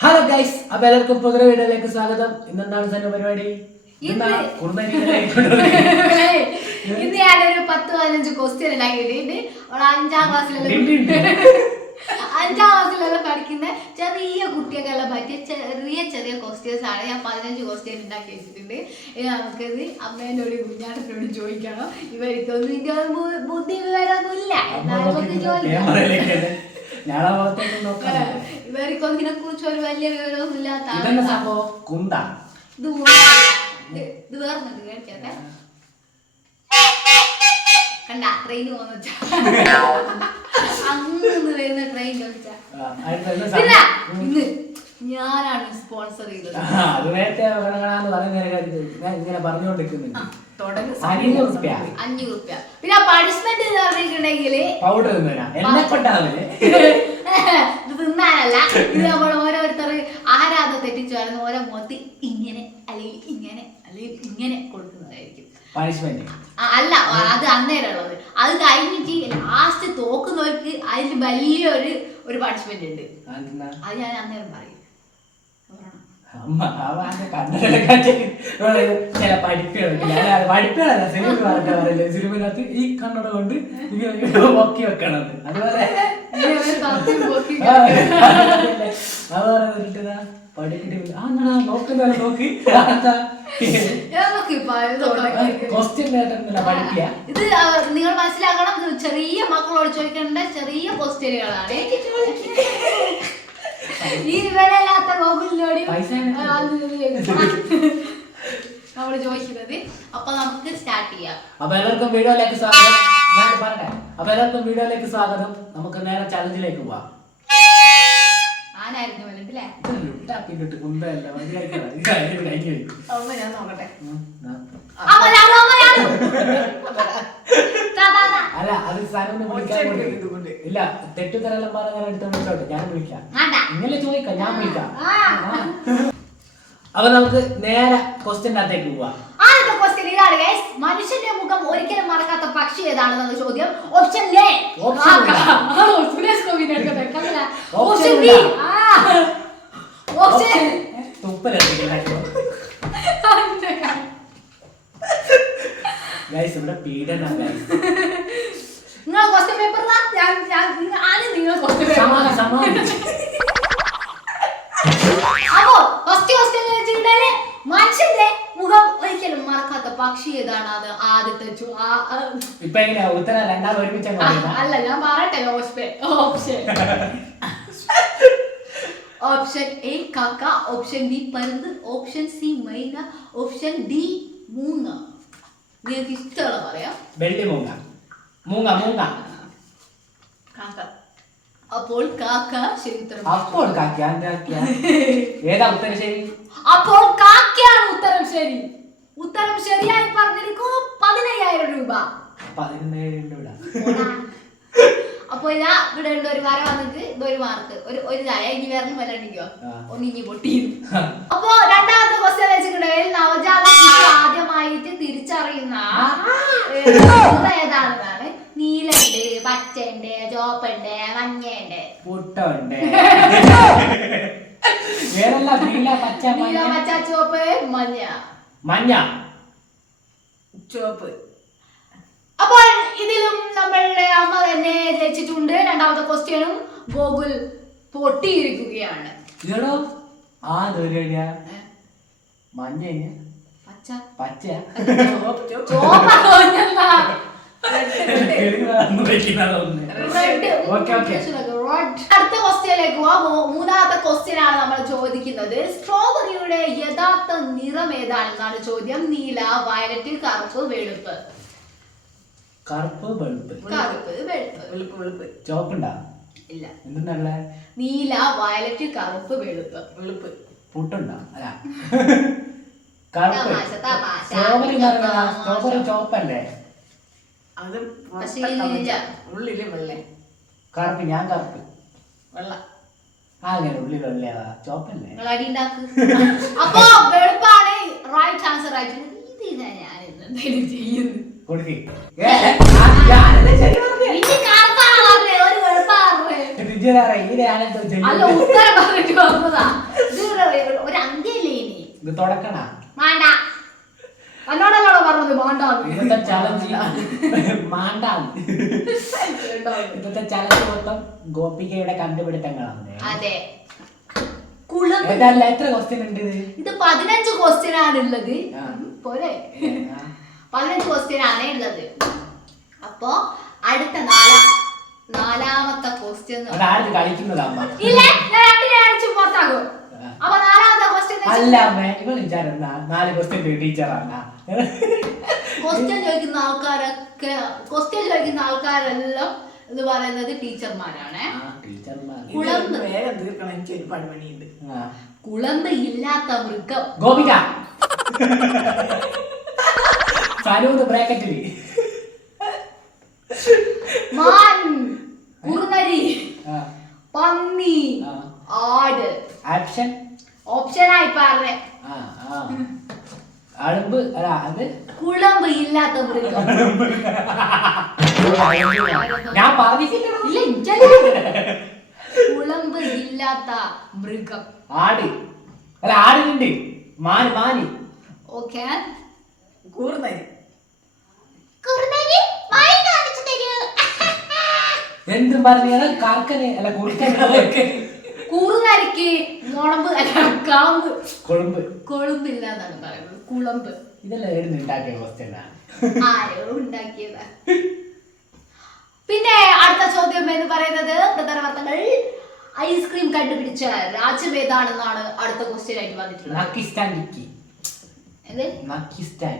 Hello guys, അപ്പൊ എല്ലാവർക്കും പുതിയ വീഡിയോയിലേക്ക് സ്വാഗതം. ഇന്നെന്താണ് സനു പരിപാടി? ഇന്ന് ഞാനൊരു 10-15 ക്വസ്റ്റ്യൻ ഉണ്ടാക്കിയിട്ടുണ്ട്. 5ാം ക്ലാസ്സിലെല്ലാം പഠിക്കുന്ന ചെറിയ കുട്ടികളെല്ലാം പറ്റിയ ചെറിയ ക്വസ്റ്റ്യൻസ് ആണ്. ഞാൻ 15 ക്വസ്റ്റ്യൻ ഉണ്ടാക്കി വെച്ചിട്ടുണ്ട്. ഇനി നമുക്കിത് അമ്മേനോടും കുഞ്ഞാട്ടനോടും ചോദിക്കണം. ഇവർക്കൊന്നും ഇതിന്റെ ബുദ്ധി വിവരമൊന്നും ഇല്ല, എന്നാലും ചോദിക്കാം. ഇവർക്കൊന്നും ഇതിനെ കുറിച്ച് ഒരു വലിയ വിവരമൊന്നും ഇല്ലാത്ത ഇത് വേർന്നുണ്ട് കേൾക്കട്ടെ. കണ്ട ട്രെയിൻ പോകുന്ന അങ്ങ് വരുന്ന ട്രെയിൻ ചോദിച്ചാ ഇന്ന് ഞാനാണ് സ്പോൺസർ ചെയ്തത്. ₹500. പിന്നെ പണിഷ്മെന്റ് പറഞ്ഞിട്ടുണ്ടെങ്കിൽ ഇത് തിന്നാനല്ല, ഇത് നമ്മൾ ഓരോരുത്തർ ആരാധന തെറ്റിച്ചു വരുന്ന ഓരോ മുഖത്ത് ഇങ്ങനെ അല്ലെങ്കിൽ ഇങ്ങനെ അല്ലെങ്കിൽ ഇങ്ങനെ കൊടുക്കുന്നതായിരിക്കും അല്ല. അത് അന്നേരം ഉള്ളത്. അത് കഴിഞ്ഞിട്ട് ലാസ്റ്റ് തോക്കുന്നവർക്ക് അതിൽ വലിയൊരു പണിഷ്മെന്റ് ഉണ്ട്. അത് ഞാൻ അന്നേരം പറയും. ചില പഠിപ്പുകളല്ല സിനിമനകത്ത് ഈ കണ്ണട കൊണ്ട് പൊക്കി വെക്കണത്. അതുപോലെ നോക്കി ഇത് നിങ്ങൾ മനസ്സിലാക്കണം. ചെറിയ മക്കളോട് ചോദിക്കേണ്ട ചെറിയ ക്വസ്റ്റ്യനുകളാണ്. ഈ വിവരമില്ലാത്ത ഗോകുലിനോടും നമ്മള് ചോദിക്കുന്നത്. അപ്പൊ നമുക്ക് സ്റ്റാർട്ട് ചെയ്യാം. അപ്പൊ എല്ലാവർക്കും വീഡിയോയിലേക്ക് സ്വാഗതം. ഞാൻ പറയട്ടെ, അപ്പൊ എല്ലാവർക്കും വീഡിയോയിലേക്ക് സ്വാഗതം. നമുക്ക് നേരെ ചലഞ്ചിലേക്ക് പോവാം. ആനായിരുന്നു അല്ലേ? ഞാൻ നോക്കട്ടെ. അല്ല, അത് സനുവിനെ വിളിക്കാൻ ഇല്ല. തെറ്റുതരെല്ലാം പറഞ്ഞ എടുത്ത് വിളിച്ചോട്ടെ, ഞാൻ വിളിക്കാം. ഇങ്ങനെ ചോദിക്കാം, ഞാൻ വിളിക്കാം. അപ്പൊ നമുക്ക് നേരെ ക്വസ്റ്റ്യൻ അകത്തേക്ക് പോവാം. ആദ്യത്തെ ക്വസ്റ്റ്യൻ ഇതാണ് ഗൈസ്. മനുഷ്യന്റെ മുഖം ഒരിക്കലും മറക്കാത്ത പക്ഷി ഏതാണെന്നാണ് ചോദ്യം. Option A Suresh Gopi, option B option ഇവിടെ പീഡനം. നിങ്ങൾ ക്വസ്റ്റ്യൻ പേപ്പർ ആദ്യം നിങ്ങൾ ക്വസ്റ്റ്യൻ അപ്പോ ഫസ്റ്റ് ക്വസ്റ്റ്യൻ വെച്ചിട്ടുണ്ടെങ്കിൽ മനുഷ്യന്റെ മുഖം ഒരിക്കലും മറക്കാത്ത പക്ഷി ഏതാണ്? അത് ആദ്യത്തെ ഉത്തരം രണ്ടാമത് ഒരുമിച്ച് അല്ല, ഞാൻ പറയട്ടെ. ഓപ്ഷൻ എ കാക്ക, ഓപ്ഷൻ ബി പരുന്ത്, ഓപ്ഷൻ സി മൈന, ഓപ്ഷൻ ഡി മൂങ്ങ. നിങ്ങൾക്ക് ഇഷ്ടമുള്ള പറയാം. കാക്ക. അപ്പോൾ കാക്ക ശരി ഉത്തരം. അപ്പോൾ ഏതാ ഉത്തരം ശരി? അപ്പോൾ കാക്കയാണ് ഉത്തരം ശരി. ഉത്തരം ശരിയായി പറഞ്ഞിരിക്കുന്നു. 15,000 രൂപ. 17,000 രൂപ. അപ്പൊ ഇതാ ഇവിടെ ഉള്ള ഒരു വര വന്നിട്ട് ഇതൊരു മാർക്ക് ഒരു ചായ ഇനി വരണം വരണ്ടിക്കോ ഒന്ന് ഇനി പൊട്ടി. അപ്പൊ രണ്ടാമത്തെ ക്വസ്റ്റ്യൻ വെച്ചിട്ടുണ്ടെങ്കിൽ നവജാത ശിശു ആദ്യമായിട്ട് തിരിച്ചറിയുന്ന ഏതാണെന്നാണ്. നീലുണ്ട്, പച്ചയുണ്ട്, ചോപ്പുണ്ട്, മഞ്ഞയുണ്ട്, പുട്ടുണ്ട്. നീല, പച്ച, ചോപ്പ്, മഞ്ഞ, ചോപ്പ്. അപ്പോൾ ഇതിലും നമ്മളുടെ അമ്മ തന്നെ ജയിച്ചിട്ടുണ്ട്. രണ്ടാമത്തെ ക്വസ്റ്റ്യനും ഗോകുൽ പൊട്ടിയിരിക്കുകയാണ്. അടുത്ത ക്വസ്റ്റ്യനിലേക്ക് പോവാം. മൂന്നാമത്തെ ക്വസ്റ്റ്യൻ ആണ് നമ്മൾ ചോദിക്കുന്നത്. സ്ട്രോബെറിയുടെ യഥാർത്ഥ നിറം ഏതാണെന്നാണ് ചോദ്യം. നീല, വയലറ്റ്, കറുപ്പ്, വെളുപ്പ്. കറുപ്പ്, വെളുപ്പ്. ചോപ്പുണ്ടാ? ഇല്ല. എന്തുണ്ടല്ലേ? നീല, വയലറ്റ്, കറുപ്പ്, വെളുപ്പ്. പുട്ടുണ്ടോ? അല്ല, സ്ട്രോബെറി ചോപ്പല്ലേ? അത് ഉള്ളില് വെള്ള. കറുപ്പ്. ഞാൻ കറുപ്പ്. വെള്ള. അങ്ങനെ ഉള്ളിൽ വെള്ളയാ ചോപ്പല്ലേ? അപ്പൊ വെളുപ്പാണ് റൈറ്റ് ആൻസർ ആയിട്ട്. ഇത് ഞാൻ എന്തെങ്കിലും ചെയ്യുന്നു. തുടക്കണ വേണ്ട എന്നോടല്ലോ പറഞ്ഞത് വേണ്ടാന്ന്. ഇന്നത്തെ ചലഞ്ച് മാണ്ടാന്ന്. ഇന്നത്തെ ചലഞ്ച് മൊത്തം ഗോപികയുടെ കണ്ടുപിടുത്തങ്ങളാണ്. അതെ കുളമ്പ്. ഏതല്ല എത്ര ക്വസ്റ്റ്യൻ ഉണ്ട് ഇത് 15 ക്വസ്റ്റ്യൻ ആണുള്ളത്. പോരെ 15 ക്വസ്റ്റ്യൻ ആണ് ഉള്ളത്. അപ്പൊ അടുത്ത നാലാമത്തെ ക്വസ്റ്റ്യൻ അതായത് കളിക്കുന്നതാമ്മ. ഇല്ല ഞാൻ രണ്ടിനെ അടിച്ച് പുറത്താക്കും. അപ്പൊ നാലാമത്തെ ക്വസ്റ്റ്യൻ അല്ല അമ്മ ഇവൻ വിചാരം 4 ക്വസ്റ്റ്യൻ ടീച്ചറാണ്. ക്വസ്റ്റ്യൻ ചോദിക്കുന്ന ആൾക്കാരെല്ലാം എന്ന് പറയുന്നത് ടീച്ചർമാരാണ്. കുളമ്പ് വേഗം തീർക്കണം, എനിക്ക് ഒരുപാട് പണിയുണ്ട്. കുളമ്പ് ഇല്ലാത്ത മൃഗം ഗോപിക സനൂന്ന് ബ്രാക്കറ്റില് മാൻ, കുറുനരി, പന്നി, ആട്. ആക്ഷൻ ഓപ്ഷനായി പറഞ്ഞേ. അളുമ്പ് അല്ല അത് കുളമ്പ് ഇല്ലാത്ത മൃഗം. ഞാൻ പറഞ്ഞിട്ടില്ല. ഇല്ല എനിക്കറിയില്ല. കുളമ്പ് ഇല്ലാത്ത മൃഗം ആട് അല്ല ആടിനുണ്ട്. മാന് ഓക്കെ. കൂർന്നരി. എന്തും പറഞ്ഞ കാക്കന് അല്ല കുറുക്കന്. കുറുനരിക്ക് മുളമ്പ് അല്ല കാമ്പ് കൊഴുമ്പ് എന്നാണ് പറയുന്നത്. കുളമ്പ് ഇതെല്ലാം എഴുതി ഉണ്ടാക്കിയ ക്വസ്റ്റ്യൻ ആണ്. ആരോ ഉണ്ടാക്കിയതാ. പിന്നെ അടുത്ത ചോദ്യം എന്ന് പറയുന്നത് പ്രധാന വാർത്തകൾ. ഐസ്ക്രീം കണ്ടുപിടിച്ച രാജ്യം ഏതാണെന്നാണ് അടുത്ത ക്വസ്റ്റ്യൻ ആയിട്ട് വന്നിട്ടുള്ളത്. Pakistan,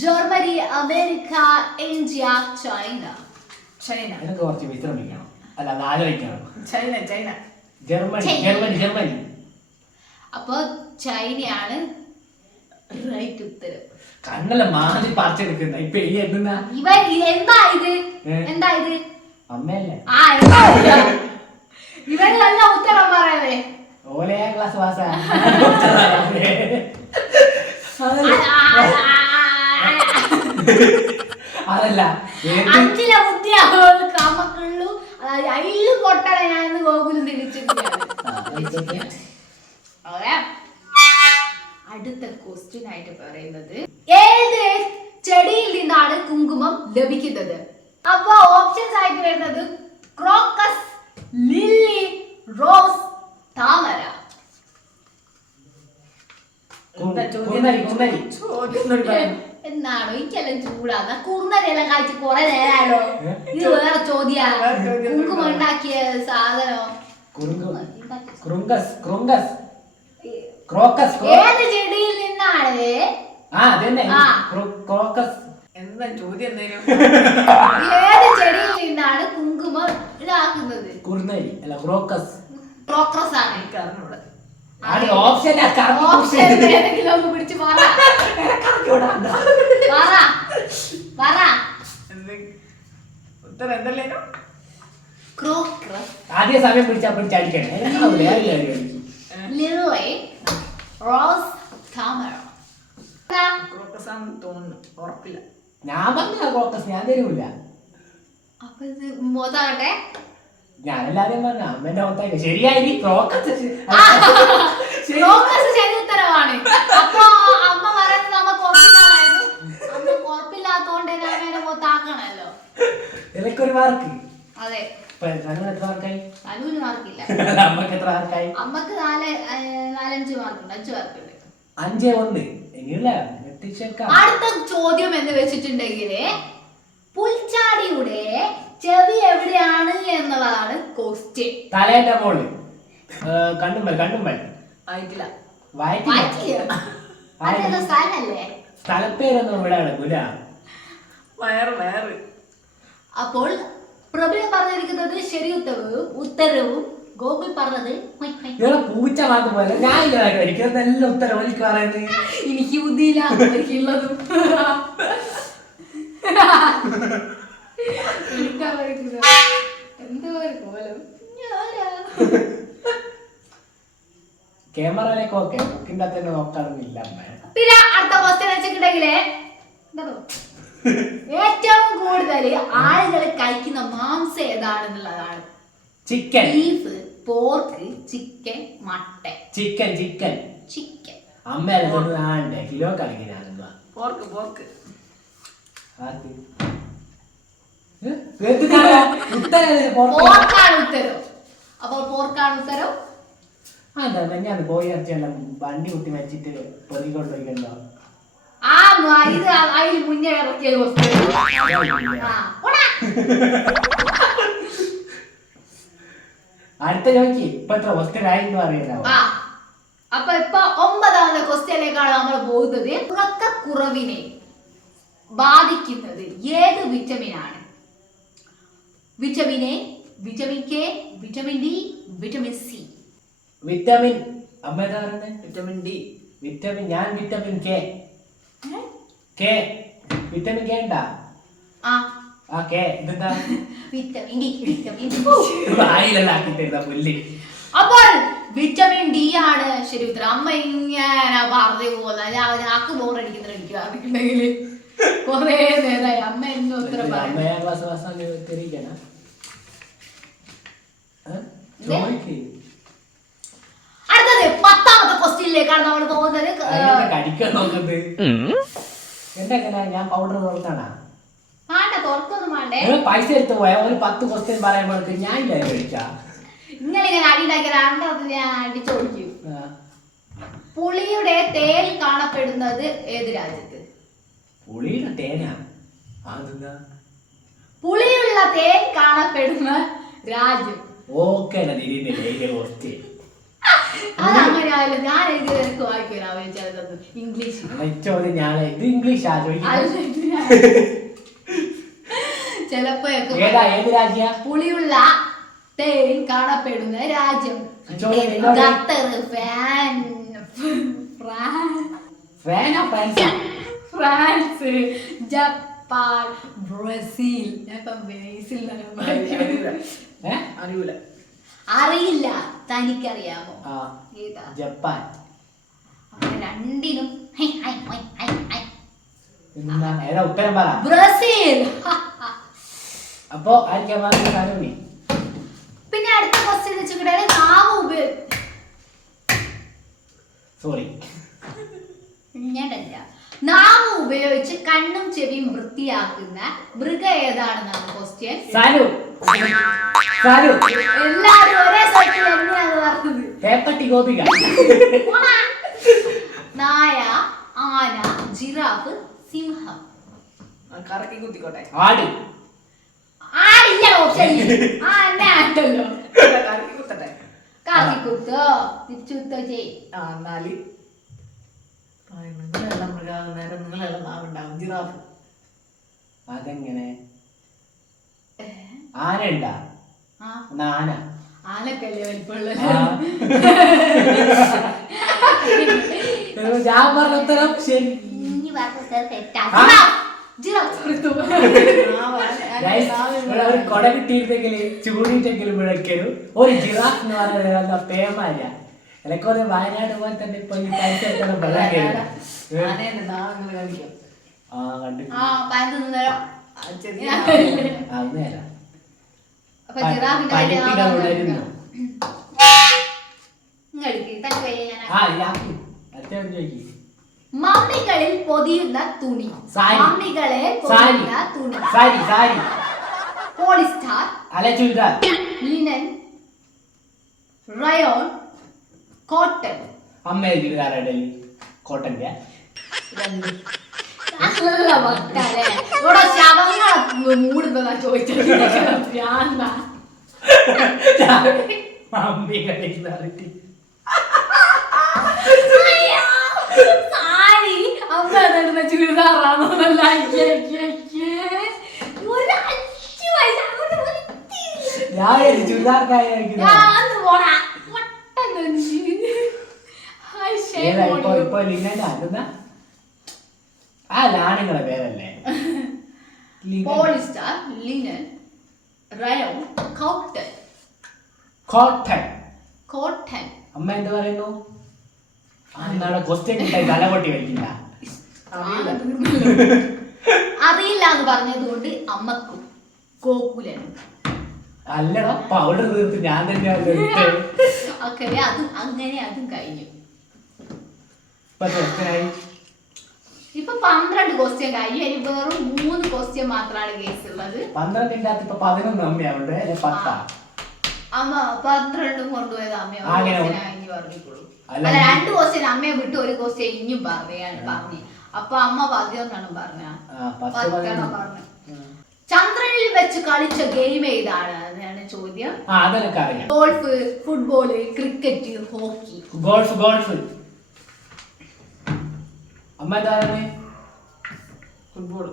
Germany, America, India, China. എനിക്ക് കുറച്ച് വിശ്രമിക്കണം. അല്ല അത് ആലോചിക്കണം. ജർമ്മനി. അപ്പൊ ചൈനയാണ് റൈറ്റ് ഉത്തരം. കണ്ണല്ല മാതി പറിച്ചെടുക്കുന്ന ഇപ്പൊ ഈ എന്താ എന്താ ഇത് അമ്മയല്ലേ? ഇവരെല്ലാം ഉത്തരം പറയവേ. ഓലയാ ക്ലാസ് പാസ. അതല്ല 5 ബുദ്ധിയാ കാമക്കുള്ളൂ. അയില് പൊട്ടണ ഞാൻ ഗോകുലും തിരിച്ചിട്ടാണ്. അടുത്ത ക്വസ്റ്റ്യൻ ആയിട്ട് പറയുന്നത് ഏത് ചെടിയിൽ നിന്നാണ് കുങ്കുമം ലഭിക്കുന്നത്? അപ്പൊ ഓപ്ഷൻസ് ആയിട്ട് വരുന്നത് ക്രോക്കസ്, ലില്ലി, റോസ്, താമര. എന്നാണോ എനിക്കെല്ലാം ചൂടാന്ന കുറുനരെല്ലാം കഴിച്ച് കുറെ നേരമാണോ? ഇത് വേറെ ചോദ്യാണ്. കുങ്കുമം ഉണ്ടാക്കിയ സാധനം ഏത് ചെടിയിൽ നിന്നാണ്? എന്താ ചോദ്യം? എന്തേലും ഏത് ചെടിയിൽ നിന്നാണ് കുങ്കുമം ഇതാക്കുന്നത്? കുറുനരി അല്ല ക്രോക്കസ്. ക്രോക്കസ് ആണ്. എനിക്ക് അറിഞ്ഞൂടെ. ഓപ്ഷൻ ഏതെങ്കിലും ഒന്ന് പിടിച്ച് പറ. ഉത്തരം എന്തല്ലേനോ? ക്രോക്കസ്. ആദ്യ സമയം പിടിച്ചടിക്കണേ. ലില്ലി, റോസ്, താമര. ക്രോക്കസാന്ന് തോന്നുന്നു, ഉറപ്പില്ല. ഞാൻ പറഞ്ഞ ക്രോക്കസ് ഞാൻ തരൂല. അപ്പൊ ഇത് മോതാകട്ടെ. ഞാനെല്ലാരും പറഞ്ഞ അമ്മന്റെ മൊത്തം ശരിയായി. ക്രോക്കസ് ശരി ഉത്തരവാണ്. അപ്പൊ അമ്മ പറയുന്നത് നമുക്ക് ഉറപ്പില്ലാതായിരുന്നു. അമ്മ ഉറപ്പില്ലാത്തോണ്ട് ഞാൻ മൊത്താക്കണല്ലോ. എനിക്കൊരു മാർക്ക്. അതെ. എത്ര മാർക്കായി? അനുവിന് മാർക്കില്ല. അമ്മക്ക് എത്ര മാർക്കായി? അമ്മക്ക് 4-5 മാർക്കുണ്ട്. 5 മാർക്കുണ്ട്. 5-1. ഇനിയില്ല. അടുത്ത ചോദ്യം എന്ന് വെച്ചിട്ടുണ്ടെങ്കിൽ പുൽച്ചാടിയുടെ ചെവി എവിടെയാണ് എന്നുള്ളതാണ് ക്വസ്റ്റ്യൻ. തലേന്റെ മോള് കണ്ണുമ്പൽ ആയിട്ടില്ല. സ്ഥലല്ലേ? സ്ഥലപ്പേരൊന്നും ഇവിടെ നടക്കൂല. വയറ്. അപ്പോൾ പ്രബില പറഞ്ഞിരിക്കുന്നത് ശരി ഉത്തരവും ഗോകുൽ പറഞ്ഞത് പൂച്ച മാത്രം പോലെ ഞാൻ എനിക്കെല്ലാം ഉത്തരം എനിക്ക് പറയുന്നത്. എനിക്ക് ബുദ്ധിയില്ല. എനിക്കുള്ളതും എന്തോ ഒരു കോലം. ക്യാമറയിലേക്ക് ഓക്കെ ബുക്കിന്റെ അകത്ത് തന്നെ നോക്കാറൊന്നുമില്ല. പിന്നെ അടുത്ത ക്വസ്റ്റ്യൻ വെച്ചിട്ടുണ്ടെങ്കിലേ ഏറ്റവും കൂടുതൽ ആളുകൾ കഴിക്കുന്ന മാംസം ഏതാണെന്നുള്ളതാണ്. Chicken, beef, pork, chicken, mutton. Chicken chicken. അമ്മ ആണ്ടേ കിലോ കണക്കിനാണെന്താ പോർക്ക് പോർക്കാണ് ഉത്തരം. അപ്പോൾ പോർക്കാണ് ഉത്തരം. എന്താ ഞാൻ പോയി ഇറച്ചിയെല്ലാം വണ്ടി കുത്തി വെച്ചിട്ട് പൊതിക്കൊണ്ടിരിക്കണ്ടോ? ഇത് അതിൽ മുന്നേ ഇറക്കിയ അടുത്ത ചോദിക്ക് ഇപ്പൊ എത്ര ക്വസ്റ്റ്യൻ ആയിന്ന് അറിയാലോ. അപ്പൊ ഇപ്പൊ 9ാമത്തെ ക്വസ്റ്റ്യനിലേക്കാണ് നമ്മൾ പോകുന്നത്. ഉറക്കക്കുറവിനെ ബാധിക്കുന്നത് ഏത് വിറ്റമിനാണ്? Vitamin A, vitamin K, vitamin D, vitamin C. Vitamin അമ്മ ഏതാ പറഞ്ഞേ? Vitamin D. വിറ്റമിൻ ഞാൻ വിറ്റമിൻ കെ. വിറ്റമിൻ കെ ഉണ്ടാ? Vitamin D. പുല്ല്. അപ്പോൾ വിറ്റമിൻ ഡി ആണ് ശരി ഉത്തരം. അമ്മ ഇങ്ങനെ പറഞ്ഞു പോലെ ആക്ക് ബോറടിക്കുന്നുണ്ടെങ്കിൽ കൊറേ നേരമായി അമ്മ എന്നും ഉത്തരം പറഞ്ഞു. അടുത്തത് 10ാമത്തെ ക്വസ്റ്റ്യനിലേക്കാണ് നമ്മൾ പോകുന്നത്. ഞാൻ പൗഡർ തുറന്നാണാ തുറക്കൊന്നും വേണ്ടേ? പൈസ എടുത്ത് പോയാ ഒരു 10 ക്വസ്റ്റ്യൻ പറയുമ്പോഴേക്ക് ഞാൻ കഴിക്കാം. നിങ്ങളിങ്ങനെ അടിയുണ്ടാക്കിയത് രണ്ടാമത് ഞാൻ അടിച്ചോടിക്കും. പുളിയുടെ തേൻ കാണപ്പെടുന്നത് ഏത് രാജ്യത്ത്? പുളിയുടെ തേനാ? പുളിയുള്ള തേൻ കാണപ്പെടുന്ന രാജ്യം. അതങ്ങനെയല്ല, ഞാൻ ഇത് എനിക്ക് വായിക്കാൻ ഇംഗ്ലീഷ്. ചിലപ്പോ പുളിയുള്ള തേൻ കാണപ്പെടുന്ന രാജ്യം ഖത്തർ, ഫ്രാൻസ്, ജപ്പാൻ, ബ്രസീൽ. അറിയില്ല, തനിക്കറിയാമോ? ജപ്പാൻ. രണ്ടിനും ഉത്തരം പറ. ബ്രസീൽ. അപ്പോ പിന്നെ അടുത്ത ക്വസ്റ്റ്യൻ വെച്ചിട്ടുണ്ടെങ്കിൽ നാവ് ഉപയോഗിച്ച് കണ്ണും ചെവിയും വൃത്തിയാക്കുന്ന മൃഗം ഏതാണെന്നാണ് ക്വസ്റ്റ്യൻ. എല്ലാരും ഒരേ സ്ഥലത്ത് തന്നെയാണ് പറഞ്ഞത്. നായ, ആന, ജിറാഫ്, സിംഹം. കറക്കി കുത്തിക്കോട്ടെ. ആടില്ല ഓപ്ഷൻ. ആട്ടല്ലോ കറക്കി കുത്തട്ടെ. കാക്കി കുത്തോ തിരിച്ചുത്തോ ചെയ്. എന്നാല് നിങ്ങളെല്ലാം മൃഗാകുന്ന നേരം നിങ്ങളെല്ലാം നാവുണ്ടാവും. ജിറാഫ്. അതെങ്ങനെ? ആന ഉണ്ടാ? ആന. ആനക്കല്ലേ വലിപ്പമുള്ള. ഞാൻ പറഞ്ഞ ഉത്തരം ശരി. ഒരു കൊട കിട്ടിയിരുന്നെങ്കിൽ ചൂടിട്ടെങ്കിലും വിളക്കലും ഒരു ജിറാഫ് എന്ന് പറഞ്ഞ പേമാര എനക്കൊരു വയനാട് പോലെ തന്നെ ഇപ്പൊ ഈ പൈസ മമ്മികളിൽ പൊതിയുന്ന തുണി. മമ്മികളെ പൊതിയുന്ന തുണി. Polyester, linen, rayon, cotton. അമ്മ കോട്ടന്റെ ശവങ്ങളെ മൂടുന്നതാ ചോദിച്ചത്. സാരി അമ്മ നടുന്ന ചുരിദാറാണോന്നല്ല. ആണുങ്ങളെ പേരല്ലേ? Polyester, linen, rayon, cotton. Cotton. അമ്മ എന്ത് പറയുന്നു? ക്വസ്റ്റ്യൻ തലപൊട്ടി വയ്ക്കില്ല. അറിയില്ല എന്ന് പറഞ്ഞതുകൊണ്ട് അമ്മക്കും ഗോകുലനും അല്ലടാ പൗഡർ തീർത്ത് ഞാൻ തന്നെയാണ് ഓക്കെ അതും അങ്ങനെ അതും കഴിഞ്ഞു. ഇപ്പൊ 12 ക്വസ്റ്റ്യൻ കഴിഞ്ഞു. ഇനി വെറും 3 ക്വസ്റ്റ്യൻ മാത്രമാണ് കേസ് ഉള്ളത്. 12ന്റെ അകത്ത് ഇപ്പൊ 11 അമ്മയുണ്ട് 10. അമ്മ 12 കൊണ്ടുപോയത് അമ്മ ഇനി പറഞ്ഞോളൂ. അല്ല 2 ക്വസ്റ്റ്യൻ അമ്മയെ വിട്ട് 1 ക്വസ്റ്റ്യൻ ഇനിയും പറഞ്ഞു. അപ്പൊ അമ്മ 11 പറഞ്ഞു. ചന്ദ്രനിൽ വെച്ച് കളിച്ച ഗെയിം ഏതാണ് എന്നാണ് ചോദ്യം. Golf, football, cricket, hockey. Golf. അമ്മ എന്താണ്? ഫുട്ബോൾ.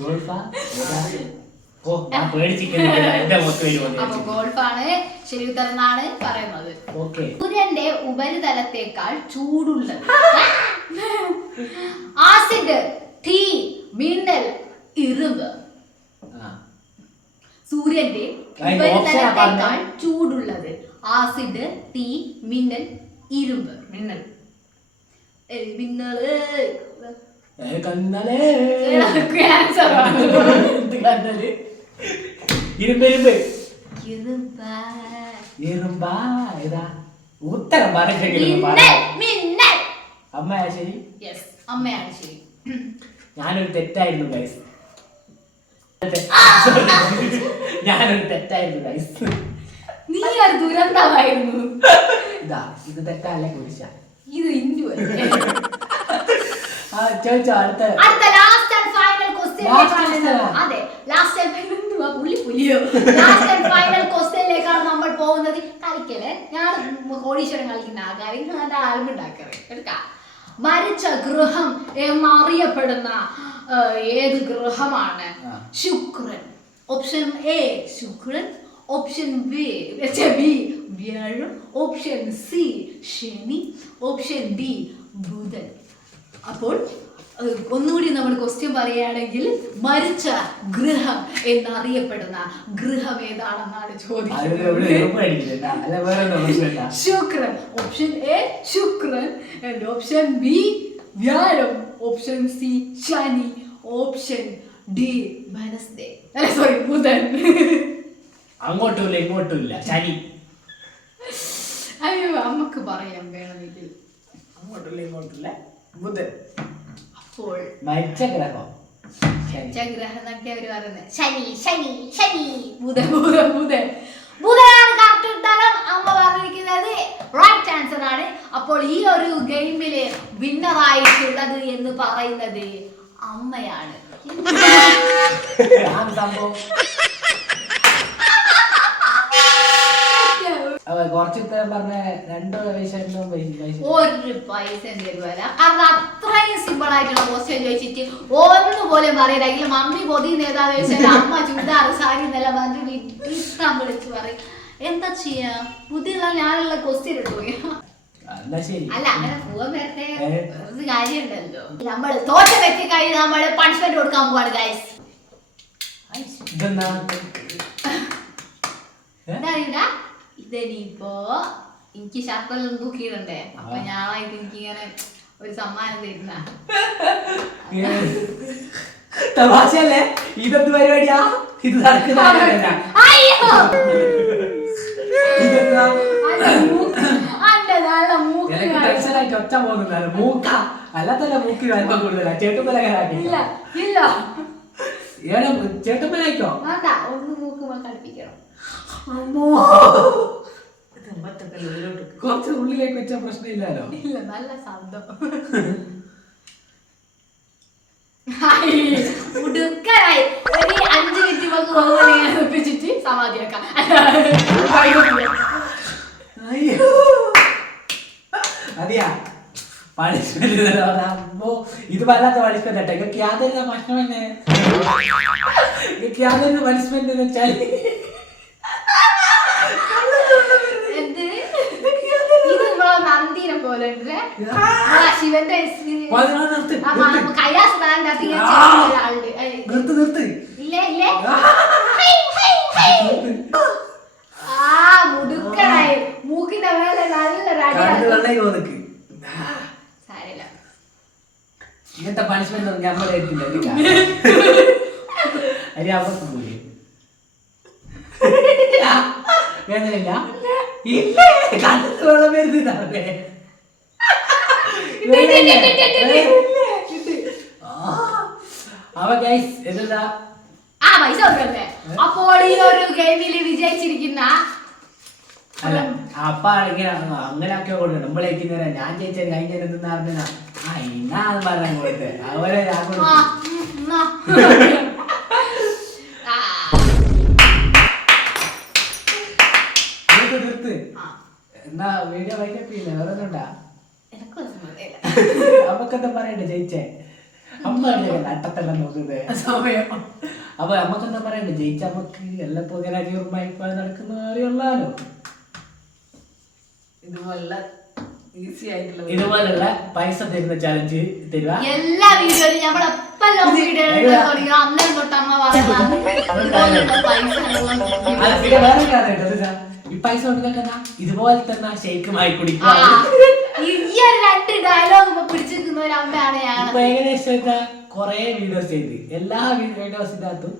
ഗോൾഫാ? ഓ ഞാൻ പേടിച്ചിരിക്കുന്നു. അപ്പൊ ഗോൾഫാണ് ശരി ഉത്തരം എന്നാണ് പറയുന്നത്. സൂര്യന്റെ ഉപരിതലത്തേക്കാൾ ചൂടുള്ളത് ആസിഡ്, തീ, മിന്നൽ, ഇരുമ്പ്. സൂര്യന്റെ ഉപരിതലത്തേക്കാൾ ചൂടുള്ളത് ആസിഡ്, തീ, മിന്നൽ, ഇരുമ്പ്. മിന്നൽ. മിന്നല് ഉത്തരം അമ്മയാ ശരി. അമ്മയാണ് ശരി. ഞാനൊരു തെറ്റായിരുന്നു ഗൈസ്. നീ ഒരു ദുരന്തമായിരുന്നു. ഇത് തെറ്റല്ലേ കുരിശ? ഇത് ഇന്ത്യ. ചോദിച്ചോ അടുത്ത ലാസ്റ്റ് ആൻഡ് ഫൈനൽ ക്വസ്റ്റ്യനിലേക്കാണ് നമ്മൾ പോകുന്നത്. കളിക്കല്ലേ, ഞാൻ കോടീശ്വരൻ കളിക്കുന്ന ആൾക്കാർ ആൽബുണ്ടാക്കറേ എടുക്കാം. മരിച്ച ഗൃഹം എന്നറിയപ്പെടുന്ന ഏത് ഗ്രഹമാണ്? ശുക്രൻ. ഓപ്ഷൻ എ ശുക്രൻ, ഓപ്ഷൻ ബി വ്യാഴം, ഓപ്ഷൻ സി ശനി, ഓപ്ഷൻ ഡി ബുധൻ. അപ്പോൾ ഒന്നുകൂടി നമ്മൾ ക്വസ്റ്റ്യൻ പറയുകയാണെങ്കിൽ മരിച്ച ഗൃഹം എന്നറിയപ്പെടുന്ന ഗൃഹം ഏതാണെന്നാണ് ചോദ്യം. ശുക്രൻ. ഓപ്ഷൻ എ ശുക്രൻ, ഓപ്ഷൻ ബി വ്യാഴം, ഓപ്ഷൻ സി ശനി, ഓപ്ഷൻ ഡി വെനസ്ഡേ. സോറി ബുധൻ. അങ്ങോട്ടുമില്ല ഇങ്ങോട്ടുമില്ല ശനി. അയ്യോ അമ്മക്ക് പറയാൻ വേണമെങ്കിൽ അങ്ങോട്ടില്ല ഇങ്ങോട്ടില്ല ബുധൻ. അപ്പോൾ മരിച്ച ഗ്രഹം ഗ്രഹം എന്നൊക്കെ അവര് പറയുന്നത് ശനി ശനി ശനി ബുധൻ ബുധൻ ബുധൻ ബുധനാണ് കറക്റ്റ് ഉത്തരം. അമ്മ പറഞ്ഞിരിക്കുന്നത് റൈറ്റ് ആൻസർ ആണ്. അപ്പോൾ ഈ ഒരു ഗെയിമില് വിന്നറായിട്ടുള്ളത് എന്ന് പറയുന്നത് അമ്മയാണ്. സംഭവം കുറച്ച് പറഞ്ഞ 2 പൈസ ഒരു പൈസ തരുവല്ല. കാരണം അത്രയും സിമ്പിൾ ആയിട്ടുള്ള ക്വസ്റ്റ്യൻ ചോദിച്ചിട്ട് ഒന്നുപോലെ പറയില്ല. മമ്മി പൊതി നേതാവ് ചോദിച്ചാൽ അമ്മ ചുരിദാർ സാരി എന്നെല്ലാം പറഞ്ഞിട്ട് ഇഷ്ടം വിളിച്ച് പറയും. എന്താ ചെയ്യാ, പുതിയുള്ള ഞാനുള്ള ക്വസ്റ്റ്യൻ ഇട്ടുപോയി. അല്ല അങ്ങനെ പോവാൻ വരട്ടെ ഒരു കാര്യമുണ്ടല്ലോ. നമ്മൾ തോറ്റ വ്യക്തി കഴിഞ്ഞ് നമ്മൾ പണിഷ്മെന്റ് കൊടുക്കാൻ പോവാണ് ഗൈസ്. എന്താ ഇതെനിയിപ്പോ എനിക്ക് ഷർട്ടെല്ലാം തൂക്കിയിടണ്ടേ, അപ്പൊ ഞാനായിട്ട് എനിക്കിങ്ങനെ ഒരു സമ്മാനം തരുന്ന തമാശല്ലേ? ഇതെന്ത് പരിപാടിയാ? ഇത് നടക്കുന്ന ഒച്ച പോകുന്ന മൂക്ക അല്ലാത്തല്ല മൂക്കി വരുമ്പോ കൂടുതലാ. ചേട്ടുമ്പലാക്കില്ല ചേട്ടുമ്പലായിക്കോ ഒന്ന് മൂക്ക് കളിപ്പിക്കണം. കുറച്ച് ഉള്ളിലേക്ക് വെച്ച പ്രശ്നമില്ലല്ലോ. ഇല്ല നല്ല ശബ്ദം. ഉടുക്കരായി ഒരു 5 മിനിറ്റ് ഒപ്പിച്ചിട്ട് സമാധിയാക്കാം. അതെയാ പണിഷ്മെന്റ് ഇത് വല്ലാത്ത പണിഷ്മെന്റ് ആട്ടെ. ഇതൊക്കെ യാതൊരു ഭക്ഷണം തന്നെ യാതൊരു പണിഷ്മെന്റ് എന്ന് വെച്ചാൽ നന്ദിനെ പോലെ ശിവന്റെ കൈലാസ ഇല്ലേ ഇല്ലേ മുടുക്കണായി മൂക്കിന്റെ മേലെ നല്ലൊരു സാരില്ല. ഇങ്ങനത്തെ പണിഷ്മെന്റ് ഒന്നും നമ്മൾ ഏറ്റില്ല. അരി അവർക്ക് പോയി വേദന ഇല്ല ഇല്ല കണ്ണത്ത് വെള്ളം വരുന്നതാണല്ലേ അപ്പൊ ഗൈസ് എന്താ ആ പൈസ കൊടുക്കണ്ടേ അപ്പോൾ ഈ ഒരു ഗെയിമിൽ വിജയിച്ചിരിക്കുന്ന അല്ല അപ്പ ഇങ്ങനെ അങ്ങനെ ഒക്കെ കൊടുക്കണം നമ്മളേക്കുന്നേരാ ഞാൻ ജയിച്ചാൽ കഴിഞ്ഞ പറഞ്ഞാ ആ ഇന്നാ പറയാൻ കൊടുത്തേ അവരെ ഞാൻ കൊടുത്തു എന്നാ വീഡിയോ വൈകപ്പ് ചെയ്യില്ല വേറെ ഉണ്ടാ നമുക്കെന്താ പറയണ്ടേ ജയിച്ചേ അമ്മ അട്ടത്തെല്ലാം നോക്കുന്നത് സമയം അപ്പൊ നമുക്കെന്താ പറയണ്ടേ ജയിച്ച നമുക്ക് എല്ലാം പോകാൻ നടക്കുന്ന അറിയുള്ളാലോ ഇതുപോലുള്ള ഈസി ആയിട്ടുള്ള ഇതുപോലുള്ള പൈസ തരുന്ന ചലഞ്ച് തരുക എല്ലാ വീഡിയോയിലും നമ്മൾ എപ്പോഴും വീഡിയോ തുടങ്ങി അന്നേരം തൊട്ട് അമ്മ പറയുന്നത് അത് പിന്നെ വേറെ കാര്യം കേട്ടോ ഇതാ. ഈ പൈസ കൊടുക്കുന്ന ഇതുപോലെ തന്നെ ഷേക്കുമായി കുടിക്കുക ഈ ഒരു രണ്ട് ഡയലോഗ് ഇപ്പൊ പിടിച്ചിരിക്കുന്ന ഒരു അമ്മയാണ് ഞാൻ ഇപ്പൊ ഏകദേശം ഇതാ കൊറേ വീഡിയോസ് ചെയ്ത് എല്ലാ വീഡിയോസിന്റെ അകത്തും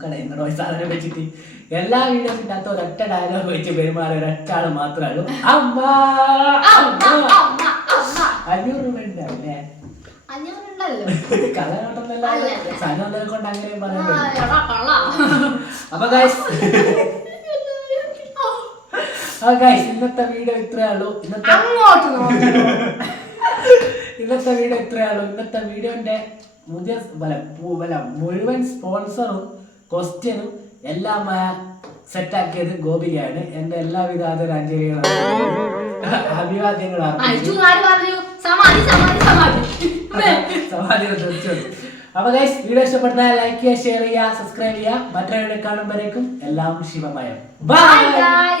കടയുടെ സാധനം വെച്ചിട്ട് എല്ലാ വീഡിയോസിന്റെ അകത്തും ഒരൊറ്റ ഡയലോഗ് വെച്ച് പെരുമാറിയ ഒരൊറ്റ ആള് മാത്രമേ ഉള്ളൂ അമ്മ അമ്മ 500 രൂപ ഉണ്ടാവില്ലേ 500 ഉണ്ടല്ലോ കള്ളനോട്ടൊന്നല്ല അല്ല. സാധനം കൊണ്ട് അങ്ങനെ പറയുന്നത് എടാ കള്ള അപ്പൊ ഗൈസ് ഇന്നത്തെ വീഡിയോ ഇത്രയേ ഉള്ളൂ അങ്ങോട്ട് നോക്കണം ഇന്നത്തെ വീഡിയോ ഇത്രയേ ഉള്ളൂ ഇന്നത്തെ വീഡിയോന്റെ മുഴുവൻ സ്പോൺസറും ക്വസ്റ്റ്യനും എല്ലാം സെറ്റാക്കിയത് ഗോപികയാണ് എന്റെ എല്ലാവിധ ആദരാഞ്ജലികളും അഭിവാദ്യങ്ങളാണ് സമാധികൾ തീർച്ചയായും അപ്പൊ ഗൈസ് വീഡിയോ ഇഷ്ടപ്പെട്ടാൽ ലൈക്ക് ചെയ്യുക ഷെയർ ചെയ്യുക സബ്സ്ക്രൈബ് ചെയ്യുക മറ്റൊരു കാണുമ്പോഴേക്കും എല്ലാം ശിവമയം ബൈ.